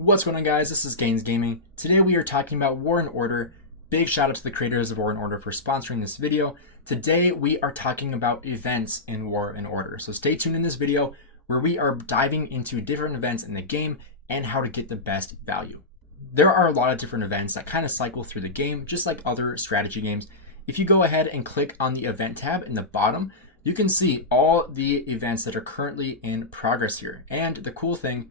What's going on, guys? This is Gainz Gaming. Today we are talking about War and Order. Big shout out to the creators of War and Order for sponsoring this video. Today we are talking about events in War and Order. So stay tuned in this video where we are diving into different events in the game and how to get the best value. There are a lot of different events that kind of cycle through the game, just like other strategy games. If you go ahead and click on the event tab in the bottom, you can see all the events that are currently in progress here. And the cool thing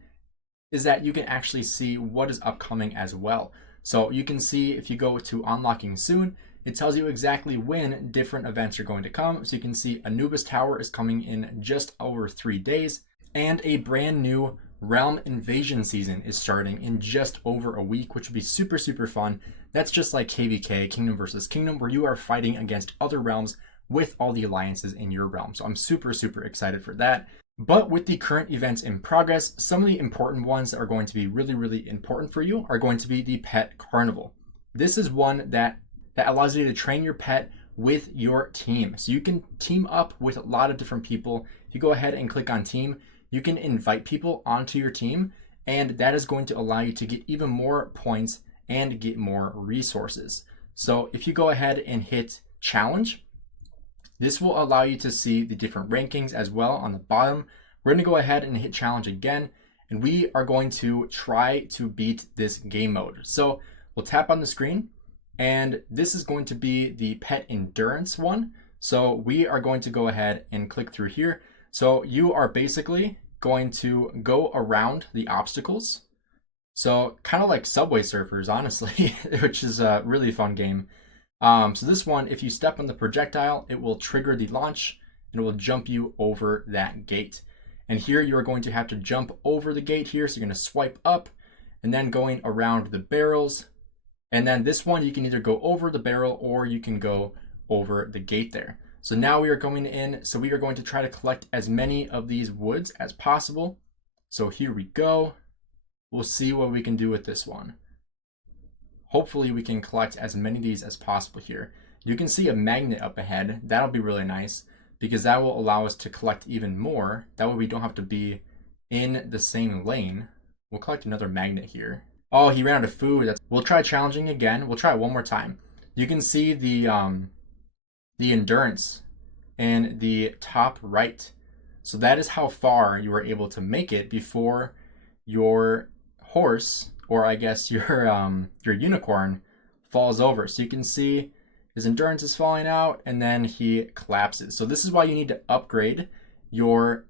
is that you can actually see what is upcoming as well. So you can see if you go to unlocking soon, it tells you exactly when different events are going to come. So you can see Anubis Tower is coming in just over 3 days, and a brand new realm invasion season is starting in just over a week, which would be super fun. That's just like KVK, Kingdom versus Kingdom, where you are fighting against other realms with all the alliances in your realm. So I'm super excited for that. But with the current events in progress, some of the important ones that are going to be really important for you are going to be the Pet Carnival. This is one that allows you to train your pet with your team. So you can team up with a lot of different people. If you go ahead and click on team, you can invite people onto your team, and that is going to allow you to get even more points and get more resources. So if you go ahead and hit challenge, this will allow you to see the different rankings as well on the bottom. We're going to go ahead and hit challenge again, and we are going to try to beat this game mode. So we'll tap on the screen, and this is going to be the pet endurance one. So we are going to go ahead and click through here. So you are basically going to go around the obstacles. So kind of like Subway Surfers, honestly, which is a really fun game. So this one, if you step on the projectile, it will trigger the launch and it will jump you over that gate. And here you are going to have to jump over the gate here. So you're going to swipe up and then going around the barrels. And then this one, you can either go over the barrel or you can go over the gate there. So now we are going in. So we are going to try to collect as many of these woods as possible. So here we go. We'll see what we can do with this one. Hopefully we can collect as many of these as possible here. You can see a magnet up ahead. That'll be really nice because that will allow us to collect even more. That way we don't have to be in the same lane. We'll collect another magnet here. Oh, he ran out of food. We'll try challenging again. We'll try it one more time. You can see the endurance in the top right. So that is how far you were able to make it before your horse, or I guess your unicorn, falls over. So you can see his endurance is falling out and then he collapses. So this is why you need to upgrade your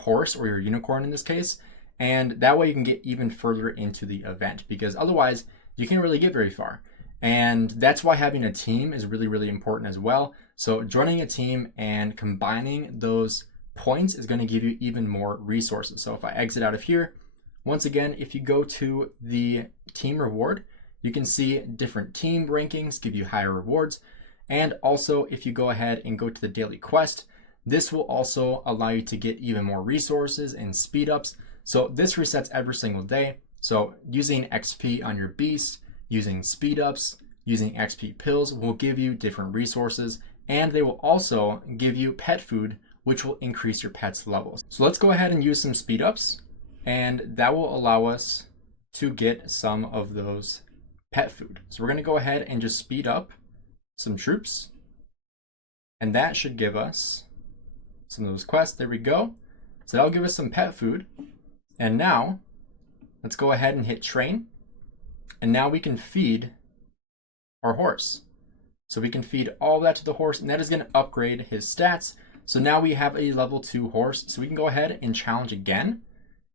horse, or your unicorn in this case, and that way you can get even further into the event, because otherwise you can't really get very far. And that's why having a team is really important as well. So joining a team and combining those points is going to give you even more resources. So if I exit out of here, once again, if you go to the team reward, you can see different team rankings give you higher rewards. And also, if you go ahead and go to the daily quest, this will also allow you to get even more resources and speed ups. So this resets every single day. So using XP on your beast, using speed ups, using XP pills will give you different resources, and they will also give you pet food, which will increase your pet's levels. So let's go ahead and use some speed ups, and that will allow us to get some of those pet food. So we're going to go ahead and just speed up some troops, and that should give us some of those quests. There we go. So that'll give us some pet food. And now let's go ahead and hit train, and now we can feed our horse. So we can feed all that to the horse, and that is going to upgrade his stats. So now we have a level 2 horse. So we can go ahead and challenge again,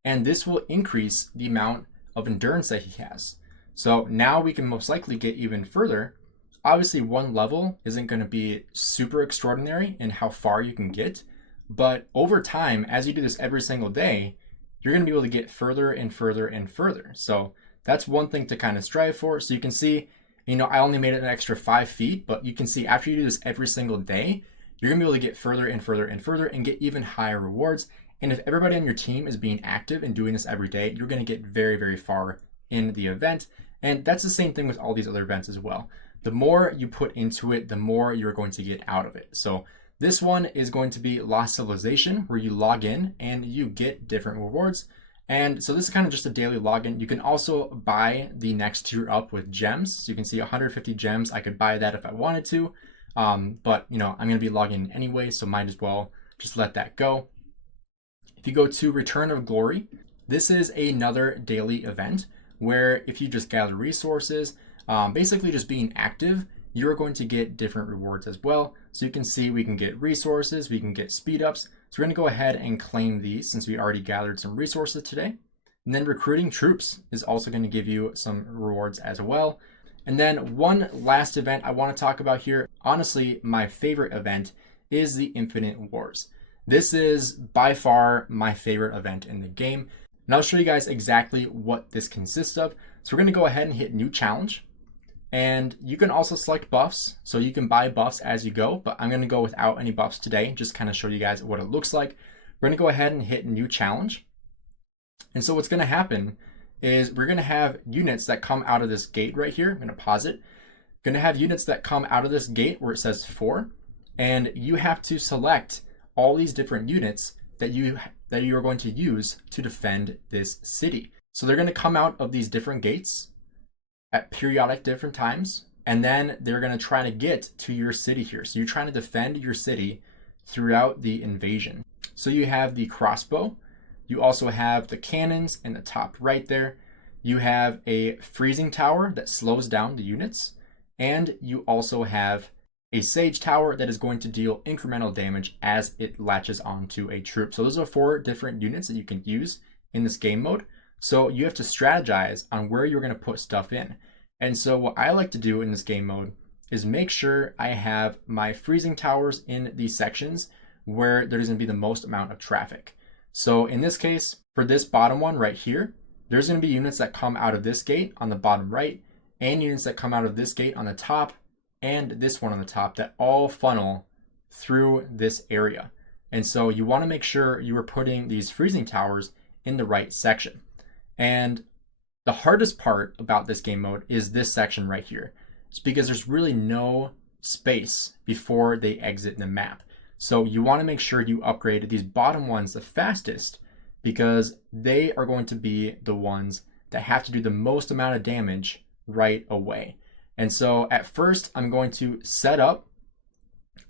and this will increase the amount of endurance that he has. So now we can most likely get even further. Obviously, one level isn't going to be super extraordinary in how far you can get, but over time, as you do this every single day, you're going to be able to get further and further. So that's one thing to kind of strive for. So you can see, I only made it an extra 5 feet, but you can see after you do this every single day, you're going to be able to get further and further and get even higher rewards. And if everybody on your team is being active and doing this every day, you're going to get very far in the event. And that's the same thing with all these other events as well. The more you put into it, the more you're going to get out of it. So this one is going to be Lost Civilization, where you log in and you get different rewards. And so this is kind of just a daily login. You can also buy the next tier up with gems. So you can see 150 gems. I could buy that if I wanted to, but I'm going to be logging in anyway, so might as well just let that go. If you go to Return of Glory, this is another daily event where if you just gather resources, basically just being active, you're going to get different rewards as well. So you can see we can get resources, we can get speed ups. So we're going to go ahead and claim these since we already gathered some resources today. And then recruiting troops is also going to give you some rewards as well. And then one last event I want to talk about here, honestly, my favorite event is the Infinite Wars. This is by far my favorite event in the game. And I'll show you guys exactly what this consists of. So we're going to go ahead and hit New Challenge. And you can also select buffs, so you can buy buffs as you go, but I'm going to go without any buffs today, just kind of show you guys what it looks like. We're going to go ahead and hit New Challenge. And so what's going to happen is we're going to have units that come out of this gate right here. I'm going to pause it. Going to have units that come out of this gate where it says 4, and you have to select all these different units that you are going to use to defend this city. So they're going to come out of these different gates at periodic different times, and then they're going to try to get to your city here. So you're trying to defend your city throughout the invasion. So you have the crossbow, you also have the cannons in the top right there, you have a freezing tower that slows down the units, and you also have a sage tower that is going to deal incremental damage as it latches onto a troop. So those are 4 different units that you can use in this game mode. So you have to strategize on where you're going to put stuff in. And so what I like to do in this game mode is make sure I have my freezing towers in these sections where there's going to be the most amount of traffic. So in this case, for this bottom one right here, there's going to be units that come out of this gate on the bottom right, and units that come out of this gate on the top, and this one on the top, that all funnel through this area. And so you want to make sure you are putting these freezing towers in the right section. And the hardest part about this game mode is this section right here. It's because there's really no space before they exit the map. So you want to make sure you upgrade these bottom ones the fastest, because they are going to be the ones that have to do the most amount of damage right away. And so at first I'm going to set up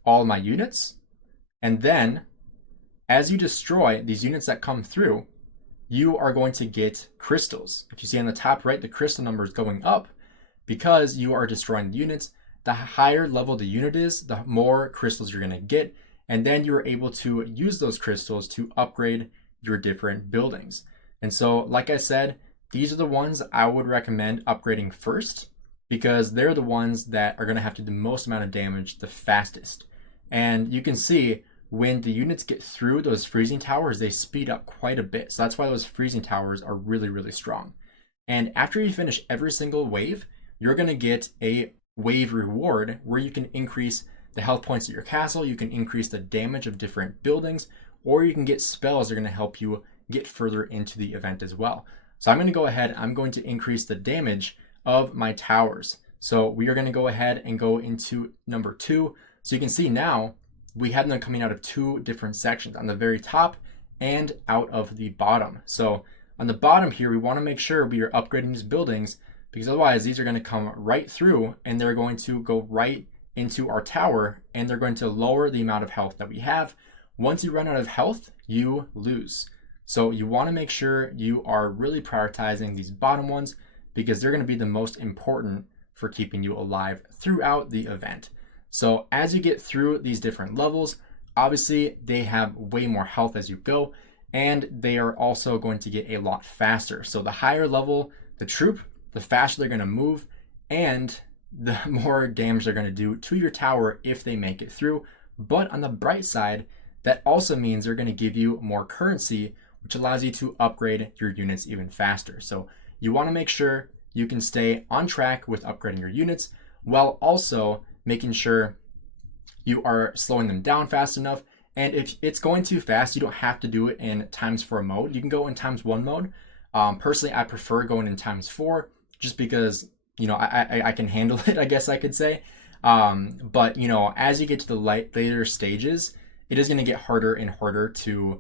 all my units, and then as you destroy these units that come through, you are going to get crystals. If you see on the top right, the crystal number is going up because you are destroying the units. The higher level the unit is, the more crystals you're going to get. And then you're able to use those crystals to upgrade your different buildings. And so, like I said, these are the ones I would recommend upgrading first, because they're the ones that are going to have to do the most amount of damage the fastest. And you can see when the units get through those freezing towers, they speed up quite a bit. So that's why those freezing towers are really, really strong. And after you finish every single wave, you're going to get a wave reward where you can increase the health points of your castle, you can increase the damage of different buildings, or you can get spells that are going to help you get further into the event as well. So I'm going to go ahead, I'm going to increase the damage of my towers. So we are going to go ahead and go into number 2. So you can see now we have them coming out of 2 different sections, on the very top and out of the bottom. So on the bottom here, we want to make sure we are upgrading these buildings, because otherwise these are going to come right through and they're going to go right into our tower, and they're going to lower the amount of health that we have. Once you run out of health, you lose. So you want to make sure you are really prioritizing these bottom ones, because they're going to be the most important for keeping you alive throughout the event. So as you get through these different levels, obviously they have way more health as you go, and they are also going to get a lot faster. So the higher level the troop, the faster they're going to move, and the more damage they're going to do to your tower if they make it through. But on the bright side, that also means they're going to give you more currency, which allows you to upgrade your units even faster. So you want to make sure you can stay on track with upgrading your units, while also making sure you are slowing them down fast enough. And if it's going too fast, you don't have to do it in ×4 mode. You can go in ×1 mode. Personally, I prefer going in ×4, just because I can handle it, I guess I could say. But as you get to the later stages, it is going to get harder and harder to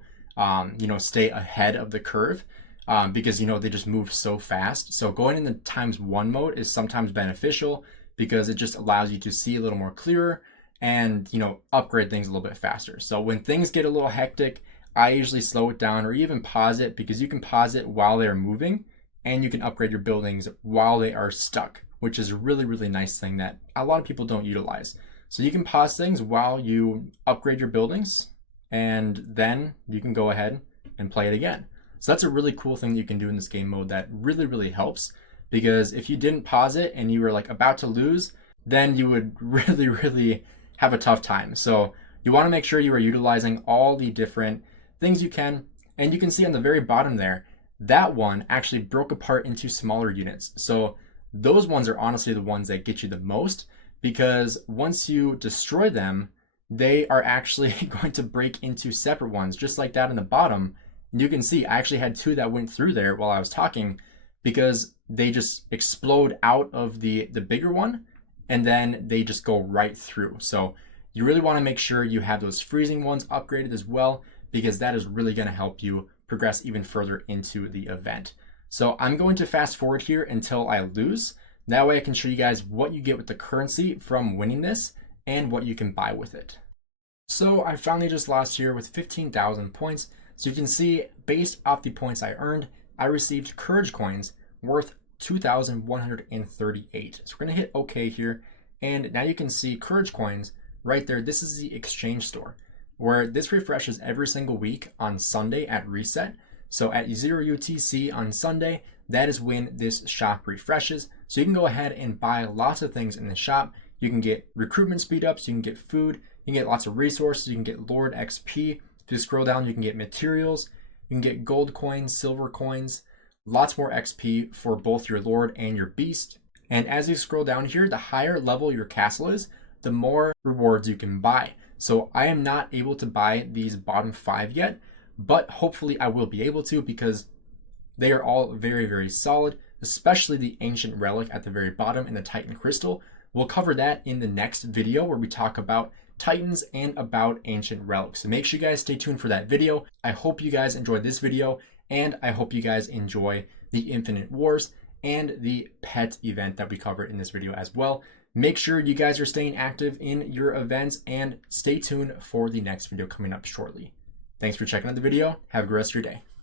stay ahead of the curve. because they just move so fast. So going into ×1 mode is sometimes beneficial because it just allows you to see a little more clearer and upgrade things a little bit faster. So when things get a little hectic, I usually slow it down or even pause it, because you can pause it while they're moving and you can upgrade your buildings while they are stuck, which is a really, really nice thing that a lot of people don't utilize. So you can pause things while you upgrade your buildings, and then you can go ahead and play it again. So that's a really cool thing that you can do in this game mode that really, really helps, because if you didn't pause it and you were like about to lose, then you would really, really have a tough time. So you want to make sure you are utilizing all the different things you can. And you can see on the very bottom there, that one actually broke apart into smaller units. So those ones are honestly the ones that get you the most, because once you destroy them, they are actually going to break into separate ones, just like that in the bottom. And you can see I actually had 2 that went through there while I was talking, because they just explode out of the bigger one, and then they just go right through. So you really want to make sure you have those freezing ones upgraded as well, because that is really going to help you progress even further into the event. So I'm going to fast forward here until I lose. That way I can show you guys what you get with the currency from winning this and what you can buy with it. So I finally just lost here with 15,000 points. So you can see, based off the points I earned, I received courage coins worth 2,138. So we're gonna hit OK here. And now you can see courage coins right there. This is the exchange store, where this refreshes every single week on Sunday at reset. So at 0 UTC on Sunday, that is when this shop refreshes. So you can go ahead and buy lots of things in the shop. You can get recruitment speed ups, you can get food, you can get lots of resources, you can get Lord XP. If you scroll down, you can get materials, you can get gold coins, silver coins, lots more XP for both your Lord and your Beast. And as you scroll down here, the higher level your castle is, the more rewards you can buy. So I am not able to buy these bottom 5 yet, but hopefully I will be able to, because they are all very, very solid, especially the ancient relic at the very bottom and the Titan crystal. We'll cover that in the next video, where we talk about Titans and about ancient relics. So make sure you guys stay tuned for that video. I hope you guys enjoyed this video, and I hope you guys enjoy the Infinite Wars and the pet event that we covered in this video as well. Make sure you guys are staying active in your events, and stay tuned for the next video coming up shortly. Thanks for checking out the video. Have a good rest of your day.